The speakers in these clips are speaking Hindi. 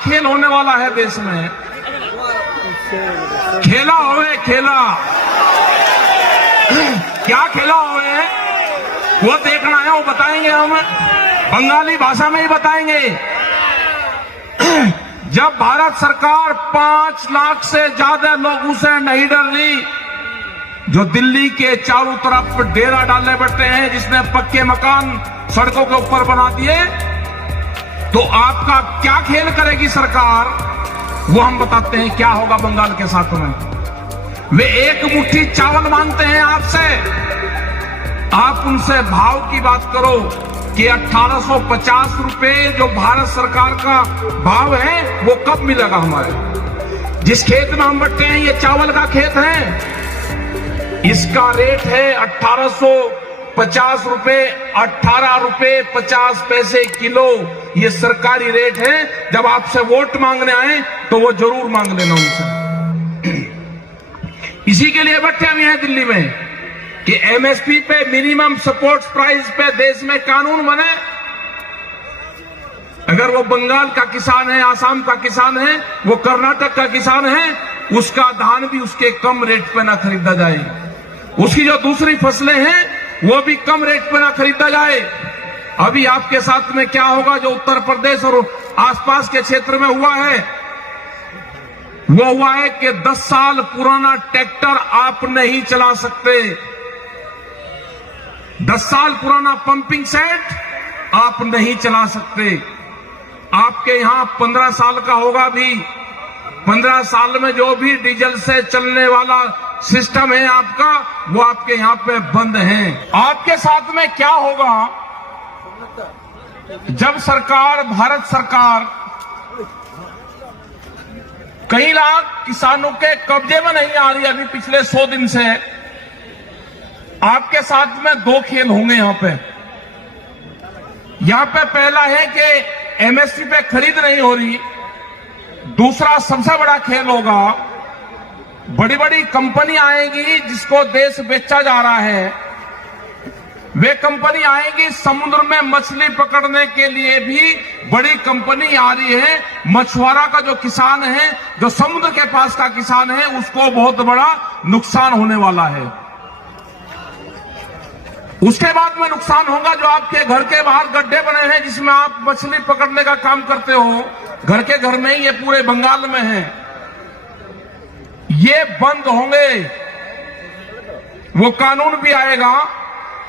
खेल होने वाला है देश में, खेला होवे खेला, क्या खेला होवे वो देखना है, वो बताएंगे हम, बंगाली भाषा में ही बताएंगे। जब भारत सरकार 5 लाख से ज्यादा लोगों से नहीं डर रही, जो दिल्ली के चारों तरफ डेरा डालने बैठे हैं, जिसने पक्के मकान सड़कों के ऊपर बना दिए, तो आपका क्या खेल करेगी सरकार, वो हम बताते हैं क्या होगा बंगाल के साथ में। वे एक मुट्ठी चावल मांगते हैं आपसे, आप उनसे भाव की बात करो कि 1850 रुपए जो भारत सरकार का भाव है वो कब मिलेगा हमारे। जिस खेत में हम बैठे हैं ये चावल का खेत है, इसका रेट है 1850 रुपए, 18 रुपए 50 पैसे किलो, ये सरकारी रेट है। जब आपसे वोट मांगने आए तो वो जरूर मांग लेना उनसे। इसी के लिए बैठे हुए हैं दिल्ली में कि एमएसपी पे, मिनिमम सपोर्ट प्राइस पे देश में कानून बने। अगर वो बंगाल का किसान है, आसाम का किसान है, वो कर्नाटक का किसान है, उसका धान भी उसके कम रेट पे ना खरीदा जाए, उसकी जो दूसरी फसलें हैं वो भी कम रेट पे ना खरीदा जाए। अभी आपके साथ में क्या होगा, जो उत्तर प्रदेश और आसपास के क्षेत्र में हुआ है, वो हुआ है कि 10 साल पुराना ट्रैक्टर आप नहीं चला सकते, 10 साल पुराना पंपिंग सेट आप नहीं चला सकते। आपके यहां 15 साल का होगा भी, 15 साल में जो भी डीजल से चलने वाला सिस्टम है आपका, वो आपके यहां पे बंद है। आपके साथ में क्या होगा जब सरकार, भारत सरकार कई लाख किसानों के कब्जे में नहीं आ रही, अभी पिछले 100 दिन से आपके साथ में 2 खेल होंगे यहां पे पहला है कि एमएसपी पे खरीद नहीं हो रही, दूसरा सबसे बड़ा खेल होगा, बड़ी बड़ी कंपनी आएगी जिसको देश बेचा जा रहा है, वे कंपनी आएगी समुद्र में मछली पकड़ने के लिए भी बड़ी कंपनी आ रही है। मछुआरा का जो किसान है, जो समुद्र के पास का किसान है, उसको बहुत बड़ा नुकसान होने वाला है। उसके बाद में नुकसान होगा जो आपके घर के बाहर गड्ढे बने हैं जिसमें आप मछली पकड़ने का काम करते हो, घर के घर में ही, ये पूरे बंगाल में है, ये बंद होंगे। वो कानून भी आएगा,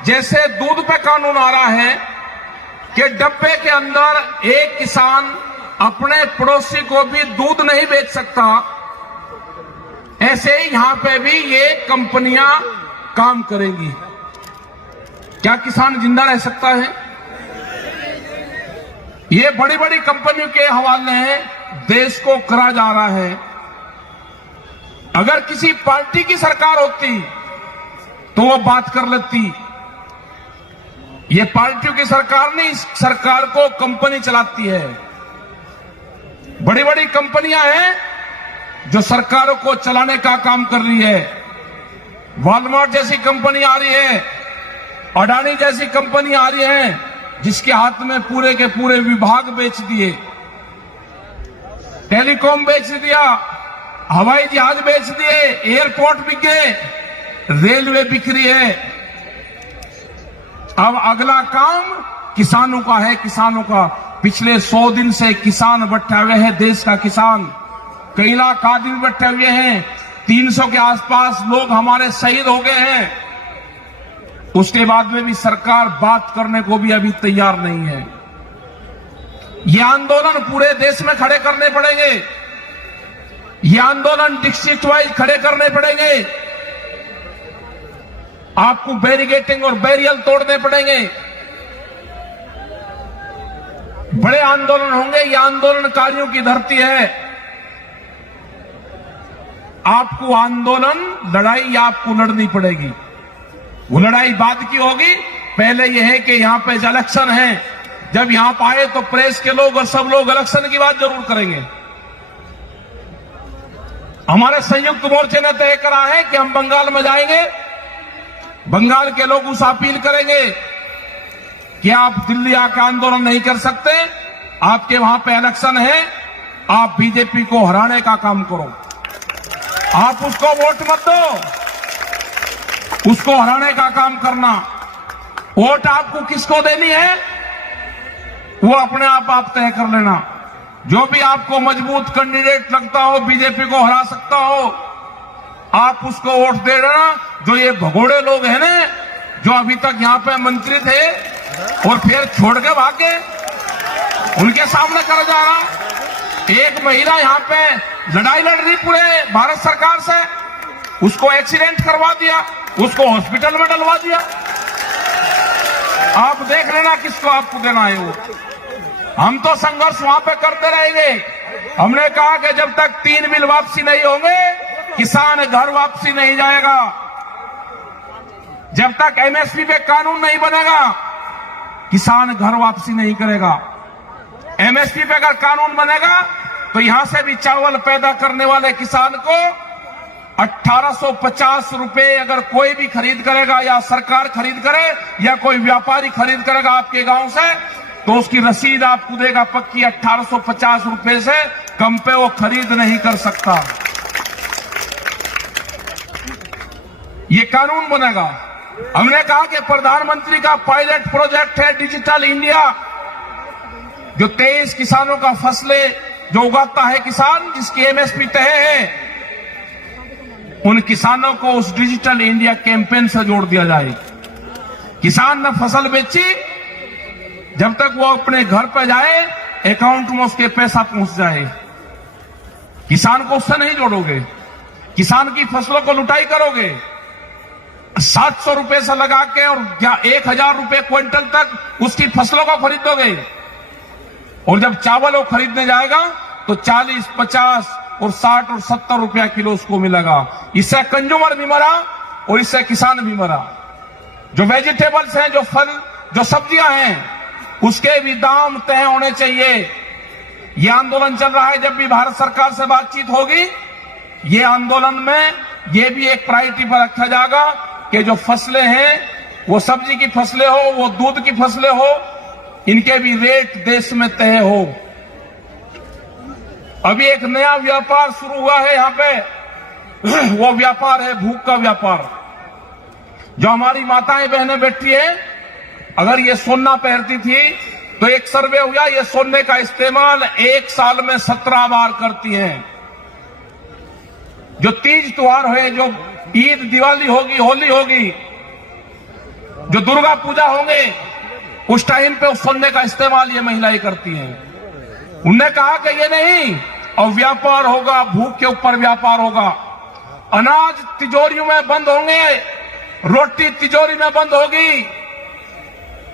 जैसे दूध पे कानून आ रहा है कि डब्बे के अंदर एक किसान अपने पड़ोसी को भी दूध नहीं बेच सकता, ऐसे ही यहां पे भी ये कंपनियां काम करेंगी। क्या किसान जिंदा रह सकता है? ये बड़ी बड़ी कंपनियों के हवाले देश को करा जा रहा है। अगर किसी पार्टी की सरकार होती तो वो बात कर लेती, ये पार्टियों की सरकार नहीं, इस सरकार को कंपनी चलाती है। बड़ी बड़ी कंपनियां हैं जो सरकारों को चलाने का काम कर रही है। वॉलमार्ट जैसी कंपनी आ रही है, अडानी जैसी कंपनी आ रही है, जिसके हाथ में पूरे के पूरे विभाग बेच दिए, टेलीकॉम बेच दिया, हवाई जहाज बेच दिए, एयरपोर्ट बिक गए, रेलवे बिक रही है। अब अगला काम किसानों का है, किसानों का। पिछले 100 दिन से किसान बैठे हुए हैं, देश का किसान, कई लाख आदमी बैठे हुए हैं, 300 के आसपास लोग हमारे शहीद हो गए हैं। उसके बाद में भी सरकार बात करने को भी अभी तैयार नहीं है। ये आंदोलन पूरे देश में खड़े करने पड़ेंगे, ये आंदोलन डिस्ट्रिक्ट वाइज खड़े करने पड़ेंगे। आपको बैरिकेडिंग और बैरियल तोड़ने पड़ेंगे, बड़े आंदोलन होंगे। ये आंदोलनकारियों की धरती है। आपको आंदोलन, लड़ाई आपको लड़नी पड़ेगी। वो लड़ाई बाद की होगी, पहले यह है कि यहां पे इलेक्शन है। जब यहां पर आए तो प्रेस के लोग और सब लोग इलेक्शन की बात जरूर करेंगे। हमारे संयुक्त मोर्चे ने तय करा है कि हम बंगाल में जाएंगे, बंगाल के लोगों से अपील करेंगे कि आप दिल्ली आकर आंदोलन नहीं कर सकते, आपके वहां पे इलेक्शन है, आप बीजेपी को हराने का काम करो। आप उसको वोट मत दो, उसको हराने का काम करना। वोट आपको किसको देनी है वो अपने आप तय कर लेना। जो भी आपको मजबूत कैंडिडेट लगता हो, बीजेपी को हरा सकता हो, आप उसको वोट दे देना। जो ये भगोड़े लोग हैं ना, जो अभी तक यहां पे मंत्री थे और फिर छोड़ के भागे, उनके सामने कर जा रहा। एक महिला यहां पे लड़ाई लड़ रही पूरे भारत सरकार से, उसको एक्सीडेंट करवा दिया, उसको हॉस्पिटल में डलवा दिया। आप देख लेना किसको आपको देना है वो। हम तो संघर्ष वहां पे करते रहेंगे। हमने कहा कि जब तक 3 बिल वापसी नहीं होंगे, किसान घर वापसी नहीं जाएगा। जब तक एमएसपी पे कानून नहीं बनेगा, किसान घर वापसी नहीं करेगा। एमएसपी पे अगर कानून बनेगा तो यहां से भी चावल पैदा करने वाले किसान को 1850 रुपए अगर कोई भी खरीद करेगा, या सरकार खरीद करे या कोई व्यापारी खरीद करेगा आपके गांव से, तो उसकी रसीद आपको देगा पक्की। 1850 रुपए से कम पे वो खरीद नहीं कर सकता। ये कानून बनेगा। हमने कहा कि प्रधानमंत्री का पायलट प्रोजेक्ट है डिजिटल इंडिया, जो 23 किसानों का फसलें जो उगाता है किसान, जिसकी एमएसपी तय है, उन किसानों को उस डिजिटल इंडिया कैंपेन से जोड़ दिया जाए। किसान ने फसल बेची, जब तक वो अपने घर पे जाए अकाउंट में उसके पैसा पहुंच जाए। किसान को उससे नहीं जोड़ोगे, किसान की फसलों को लुटाई करोगे। 700 रुपए से लगा के और 1000 रुपए क्विंटल तक उसकी फसलों को खरीदोगे, और जब चावल वो खरीदने जाएगा तो 40, 50 और 60 और 70 रुपया किलो उसको मिलेगा। इससे कंज्यूमर भी मरा और इससे किसान भी मरा। जो वेजिटेबल्स हैं, जो फल, जो सब्जियां हैं, उसके भी दाम तय होने चाहिए। यह आंदोलन चल रहा है। जब भी भारत सरकार से बातचीत होगी, ये आंदोलन में ये भी एक प्रायोरिटी पर रखा जाएगा कि जो फसलें हैं, वो सब्जी की फसलें हो, वो दूध की फसलें हो, इनके भी रेट देश में तय हो। अभी एक नया व्यापार शुरू हुआ है यहां पे, वो व्यापार है भूख का व्यापार। जो हमारी माताएं बहनें बैठी है, अगर ये सोना पहनती थी तो एक सर्वे हुआ, ये सोने का इस्तेमाल 1 साल में 17 बार करती हैं। जो तीज त्योहार है, जो ईद, दिवाली होगी, होली होगी, जो दुर्गा पूजा होंगे, उस टाइम पे उस सोने का इस्तेमाल ये महिलाएं करती हैं। उनने कहा कि ये नहीं, और व्यापार होगा, भूख के ऊपर व्यापार होगा। अनाज तिजोरियों में बंद होंगे, रोटी तिजोरी में बंद होगी।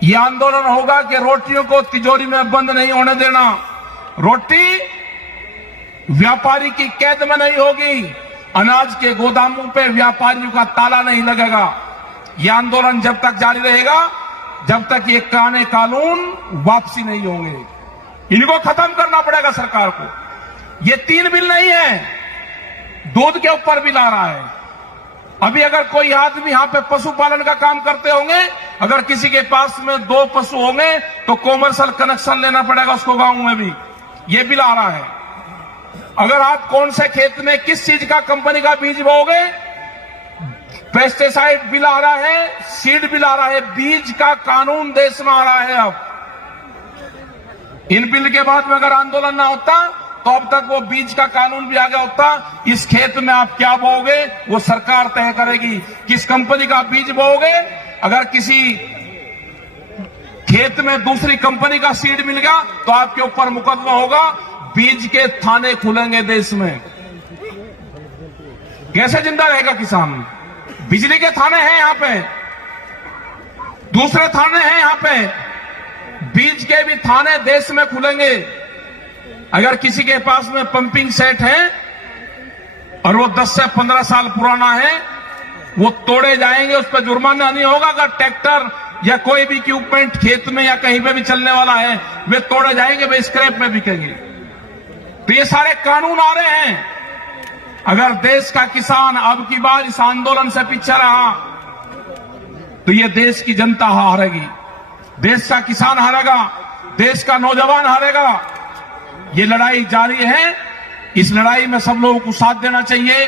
यह आंदोलन होगा कि रोटियों को तिजोरी में बंद नहीं होने देना। रोटी व्यापारी की कैद में नहीं होगी। अनाज के गोदामों पे व्यापारियों का ताला नहीं लगेगा। यह आंदोलन जब तक जारी रहेगा, जब तक ये कानून वापसी नहीं होंगे। इनको खत्म करना पड़ेगा सरकार को। ये 3 बिल नहीं है, दूध के ऊपर बिल आ रहा है। अभी अगर कोई आदमी यहां पे पशुपालन का काम करते होंगे, अगर किसी के पास में 2 पशु होंगे तो कॉमर्शियल कनेक्शन लेना पड़ेगा उसको गांव में भी। ये बिल आ रहा है। अगर आप कौन से खेत में किस चीज का कंपनी का बीज बोओगे, पेस्टिसाइड बिल आ रहा है, सीड बिल आ रहा है, बीज का कानून देश में आ रहा है। अब इन बिल के बाद में अगर आंदोलन ना होता तो अब तक वो बीज का कानून भी आ गया होता। इस खेत में आप क्या बोओगे वो सरकार तय करेगी। किस कंपनी का बीज बोओगे, अगर किसी खेत में दूसरी कंपनी का सीड मिल गया तो आपके ऊपर मुकदमा होगा। बीज के थाने खुलेंगे देश में। कैसे जिंदा रहेगा किसान? बिजली के थाने हैं यहां पे, दूसरे थाने हैं यहां पे, बीज के भी थाने देश में खुलेंगे। अगर किसी के पास में पंपिंग सेट है और वो 10 से 15 साल पुराना है, वो तोड़े जाएंगे, उस पर जुर्माना नहीं होगा। अगर ट्रैक्टर या कोई भी इक्विपमेंट खेत में या कहीं पे भी चलने वाला है, वे तोड़े जाएंगे, वे स्क्रैप में बिकेंगे। तो ये सारे कानून आ रहे हैं। अगर देश का किसान अब की बार इस आंदोलन से पीछे रहा तो ये देश की जनता हारेगी, देश का किसान हारेगा, देश का नौजवान हारेगा। ये लड़ाई जारी है। इस लड़ाई में सब लोगों को साथ देना चाहिए।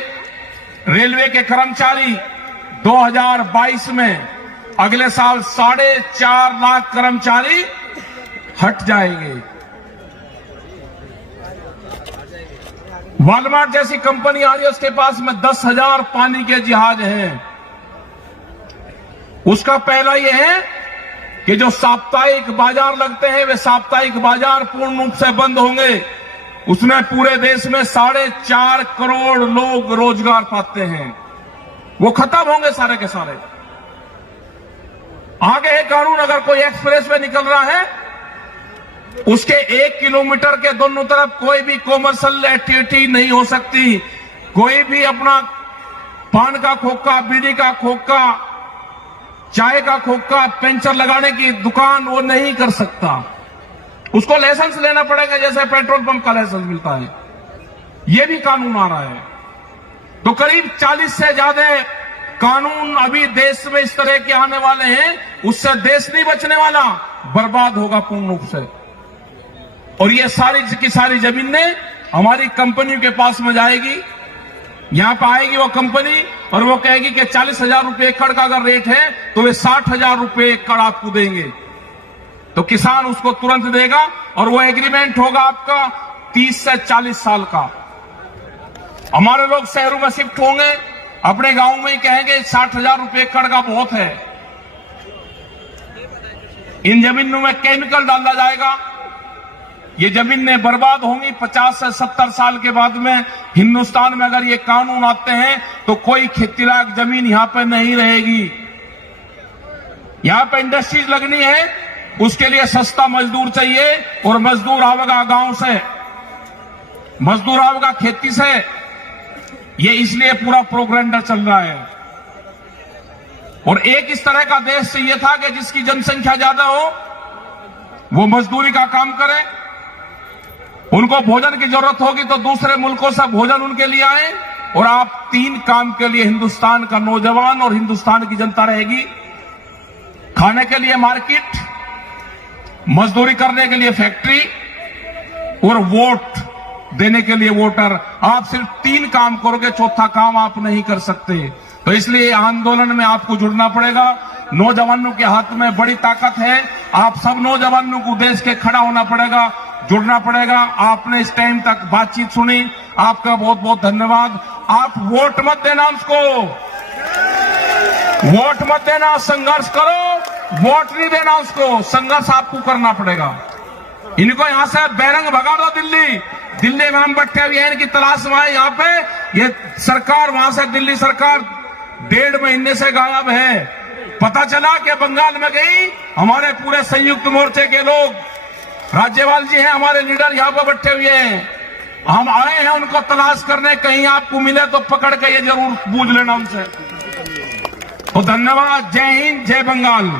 रेलवे के कर्मचारी 2022 में अगले साल 4.5 लाख कर्मचारी हट जाएंगे। वॉलमार्ट जैसी कंपनी आ रही है, उसके पास में 10,000 पानी के जहाज हैं। उसका पहला यह है कि जो साप्ताहिक बाजार लगते हैं वे साप्ताहिक बाजार पूर्ण रूप से बंद होंगे। उसमें पूरे देश में 4.5 करोड़ लोग रोजगार पाते हैं, वो खत्म होंगे सारे के सारे। आगे है कानून, अगर कोई एक्सप्रेस वे निकल रहा है उसके 1 किलोमीटर के दोनों तरफ कोई भी कॉमर्शियल एक्टिविटी नहीं हो सकती। कोई भी अपना पान का खोखा, बीड़ी का खोखा, चाय का खोखा, पंचर लगाने की दुकान वो नहीं कर सकता। उसको लाइसेंस लेना पड़ेगा, जैसे पेट्रोल पंप का लाइसेंस मिलता है। ये भी कानून आ रहा है। तो करीब 40 से ज्यादा कानून अभी देश में इस तरह के आने वाले हैं। उससे देश नहीं बचने वाला, बर्बाद होगा पूर्ण रूप से। और ये सारी की सारी जमीनें हमारी कंपनियों के पास में जाएगी। यहां पर आएगी वो कंपनी और वो कहेगी कि 40,000 रुपए एकड़ का अगर रेट है तो वे 60,000 रुपए एकड़ आपको देंगे। तो किसान उसको तुरंत देगा और वो एग्रीमेंट होगा आपका 30 से 40 साल का। हमारे लोग शहरों में शिफ्ट होंगे, अपने गांव में ही कहेंगे 60,000 रुपए एकड़ का बहुत है। इन जमीनों में केमिकल डाला जाएगा, ये जमीनें बर्बाद होंगी। 50 से 70 साल के बाद में हिंदुस्तान में अगर ये कानून आते हैं तो कोई खेती लायक जमीन यहां पर नहीं रहेगी। यहां पर इंडस्ट्रीज लगनी है, उसके लिए सस्ता मजदूर चाहिए और मजदूर आवेगा गांव से, मजदूर आवेगा खेती से। ये इसलिए पूरा प्रोग्राम चल रहा है। और एक इस तरह का देश चाहिए था कि जिसकी जनसंख्या ज्यादा हो, वो मजदूरी का काम करे। उनको भोजन की जरूरत होगी तो दूसरे मुल्कों से भोजन उनके लिए आए। और आप 3 काम के लिए हिंदुस्तान का नौजवान और हिंदुस्तान की जनता रहेगी। खाने के लिए मार्केट, मजदूरी करने के लिए फैक्ट्री और वोट देने के लिए वोटर। आप सिर्फ 3 काम करोगे, चौथा काम आप नहीं कर सकते। तो इसलिए आंदोलन में आपको जुड़ना पड़ेगा। नौजवानों के हाथ में बड़ी ताकत है। आप सब नौजवानों को देश के खड़ा होना पड़ेगा, जुड़ना पड़ेगा। आपने इस टाइम तक बातचीत सुनी, आपका बहुत बहुत धन्यवाद। आप वोट मत देना, उसको वोट मत देना, संघर्ष करो। वोट नहीं देना उसको, संघर्ष आपको करना पड़ेगा। इनको यहां से बैरंग भगा दो। दिल्ली में हम बैठे हुए हैं, इनकी तलाश में है। यहाँ पे ये सरकार, वहां से दिल्ली सरकार 1.5 महीने से गायब है। पता चला कि बंगाल में गई। हमारे पूरे संयुक्त मोर्चे के लोग, राज्यपाल जी हैं हमारे लीडर, यहां पर बैठे हुए हैं। हम आए हैं उनको तलाश करने, कहीं आपको मिले तो पकड़ के ये जरूर पूछ लेना उनसे। तो धन्यवाद। जय हिंद, जय बंगाल।